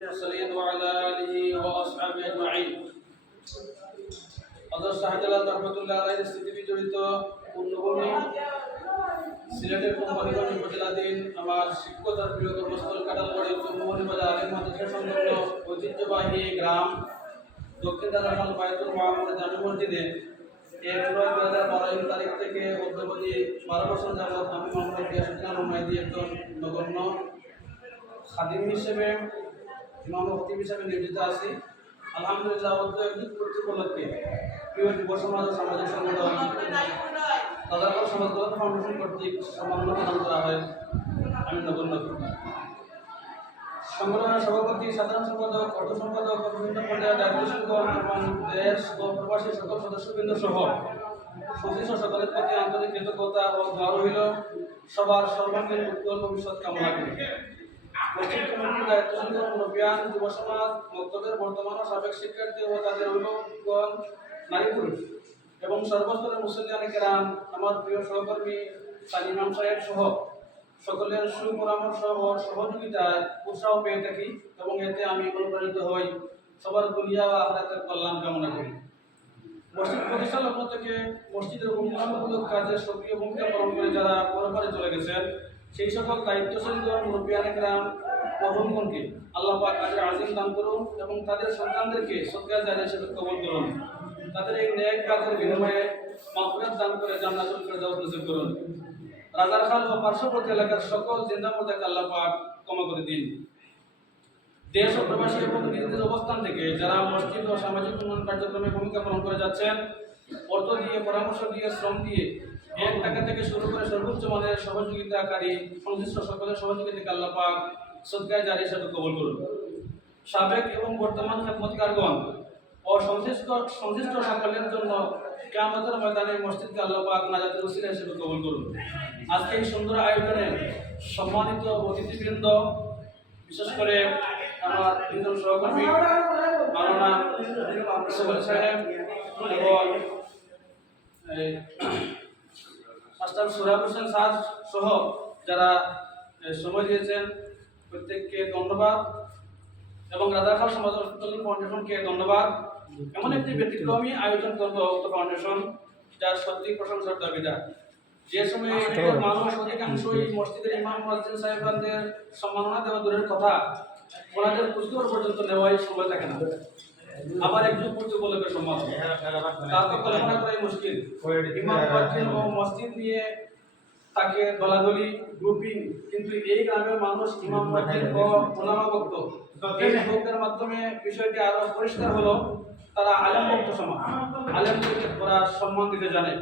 المرسلين وعلى آله وأصحابه أجمعين হযরত শাহজালাল রহমতুল্লাহ আলাইহির স্মৃতি বিজড়িত পূর্ণভূমি সিলেটের কোম্পানিগঞ্জ উপজেলাধীন আমার শিক্ষকতার প্রিয় কর্মস্থল কাটালবাড়ি চৌমুহনী বাজার আলিম মাদ্রাসা সংলগ্ন ঐতিহ্যবাহী গ্রাম দক্ষিণ দাদাখাল বায়তুল মাহমুদ জামে মসজিদে এক নয় দু হাজার বারো তারিখ থেকে অদ্যবধি বারো বছর যাবৎ আমি মোহাম্মদ গিয়াসুদ্দিন আলম মাইদি একজন নগণ্য খাদিম হিসেবে ইমাম খতিব হিসেবে নিয়োজিত আছি। আলহামদুলিল্লাহ করতে উপলক্ষে প্রিয় যুব সমাজ ও সামাজিক সংগঠন দাদাকর সমাজ ফাউন্ডেশন কর্তৃক সম্মাননা প্রদান করা হয়। আমি নগণ্য সংগঠনের সভাপতি, সাধারণ সম্পাদক, অর্থ সম্পাদক বিভিন্ন পর্যায়ের দায়িত্বশীলগণ এবং দেশ ও প্রবাসী সকল সদস্যবৃন্দ সহ সংশ্লিষ্ট দায়িত্বশীল সাবেক শিক্ষার্থী তাদের এবং আমার প্রিয় সহকর্মী সকলের সুপরামর্শ ও সহযোগিতায় উৎসাহ পেয়ে থাকি এবং এতে আমি অনুপ্রাণিত হই। সবার কামনা করি। মসজিদ থেকে মসজিদের কাজে সক্রিয় ভূমিকা পালন করে যারা চলে গেছেন, সেই সকল দায়িত্বশীলগণ মুরব্বিয়ানে গ্রাম প্রথমগণকে আল্লাহ পাক আজের আজিম দান করুন এবং তাদের সন্তানদেরকে সৎকার জারি হিসেবে কবল করুন। তাদের এই ন্যায় কাজের বিনিময়ে মাফরাত দান করে জান্নাতুল ফেরদাউস নসিব করুন। রাজারখাল ও পার্শ্ববর্তী এলাকার সকল জিন্দা মুর্দাকে আল্লাহ পাক ক্ষমা করে দিন। দেশ ও প্রবাসী এবং নিজ নিজ অবস্থান থেকে যারা মসজিদ ও সামাজিক উন্নয়ন কার্যক্রমে ভূমিকা পালন করে যাচ্ছেন, অর্থ দিয়ে, পরামর্শ দিয়ে, শ্রম দিয়ে এক টাকা থেকে শুরু করে সর্বোচ্চ মানের সহযোগিতাকারী সংশ্লিষ্ট সকলের সহযোগিতাকে আল্লাহ পাক সদকায় জারি হিসাবে কবল করুন। সাবেক এবং বর্তমান খেদমতকারগণ ও সংশ্লিষ্ট সংশ্লিষ্ট সকলের জন্য কেয়ামতের ময়দানে মসজিদকে আল্লাহ পাক নাজাতের উসিলা হিসেবে কবল করুন। আজকে এই সুন্দর আয়োজনে সম্মানিত অতিথিবৃন্দ, বিশেষ করে আমার দুজন সহকর্মী সোহেল সাহেব এবং মাস্টার সোহাব হোসেন স্যার সহ যারা সময় দিয়েছেন প্রত্যেককে ধন্যবাদ। এবং রাধাখাল সমাজ হসপিটাল ফাউন্ডেশনকে ধন্যবাদ। এমন একটি ব্যতিক্রমী আয়োজন করল উক্ত ফাউন্ডেশন যার সত্যি প্রশংসার দাবিদার। যে সময় মানুষ অধিকাংশই মসজিদের ইমাম মসজিদ সাহেবদের সম্মাননা দেওয়া দূরের কথা ওনাদের পুস্তক পর্যন্ত নেওয়াই সময় থাকে না। আবার একজন পূর্তি উপলক্ষে সম্মান। তা তো কল্পনা করাই মুশকিল। ইমাম মসজিদ নিয়ে তাকে দলাদলি গ্রুপিং কিন্তু এই গ্রামের মানুষ ইমাম মসজিদ ও ওলামা ভক্ত এই ভক্তের মাধ্যমে বিষয়টি আরও পরিষ্কার হলো তারা আলেম ভক্ত সমাজ আলেমদেরকে ওরা সম্মান দিতে জানে।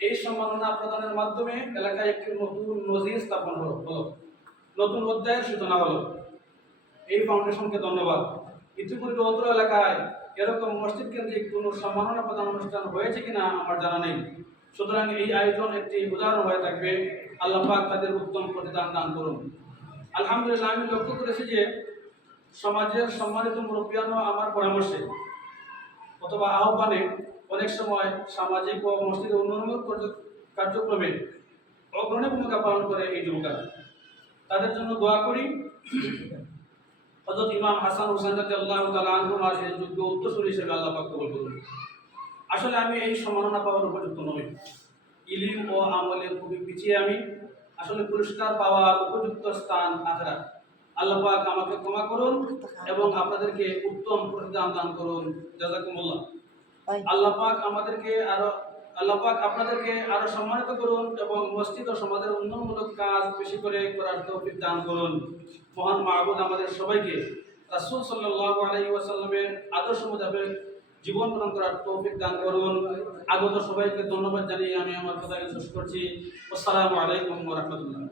এই সম্মাননা প্রদানের মাধ্যমে এলাকায় একটি নতুন নজির স্থাপন হলো হলো। নতুন অধ্যায়ের সূচনা হলো। এই ফাউন্ডেশনকে ধন্যবাদ। ইতিপূর্বে অত্র এলাকায় এরকম মসজিদ কেন্দ্রিক কোনো সম্মাননা প্রদান অনুষ্ঠান হয়েছে কিনা আমার জানা নেই। সুতরাং এই আয়োজন একটি উদাহরণ হয়ে থাকবে। আল্লাহ পাক তাদের উত্তম প্রতিদান দান করুন। আলহামদুলিল্লাহ, আমি লক্ষ্য করেছি যে সমাজের সম্মানিত মুরব্বিয়ানও আমার পরামর্শে অথবা আহ্বানে অনেক সময় সামাজিক ও মসজিদ উন্নয়নমূলক কার্যক্রমে অগ্রণী ভূমিকা পালন করে এই যুবকেরা। তাদের জন্য দোয়া করি। হযরত ইমাম হাসান হুসেন রাদিয়াল্লাহু তাআলা আনহু আর এর যোগ্য উত্তরসূরি হিসেবে আল্লাহ পাক কবুল করুন। আসলে আমি এই সম্মাননা পাওয়ার উপযুক্ত নই। ইলিম ও আমলে খুবই পিছিয়ে আমি। আসলে পুরস্কার পাওয়ার উপযুক্ত স্থান আখেরাত। আল্লাহ পাক আমাকে ক্ষমা করুন এবং আপনাদেরকে উত্তম প্রতিদান দান করুন। জাযাকুমুল্লাহ আল্লাহ পাক আমাদেরকে আরও আল্লাহ পাক আপনাদেরকে আরও সম্মানিত করুন এবং মসজিদ ও সমাজের উন্নয়নমূলক কাজ বেশি করে করার তৌফিক দান করুন। মহান মাহবুদ আমাদের সবাইকে। রাসূল সাল্লাল্লাহু আলাইহি ওয়াসাল্লামের আদর্শ মোতাবেক জীবন গ্রহণ করার তৌফিক দান করুন। আগত সবাইকে ধন্যবাদ জানিয়ে আমি আমার কথা শেষ করছি। আসসালামু আলাইকুম রহমতুল্লাহ।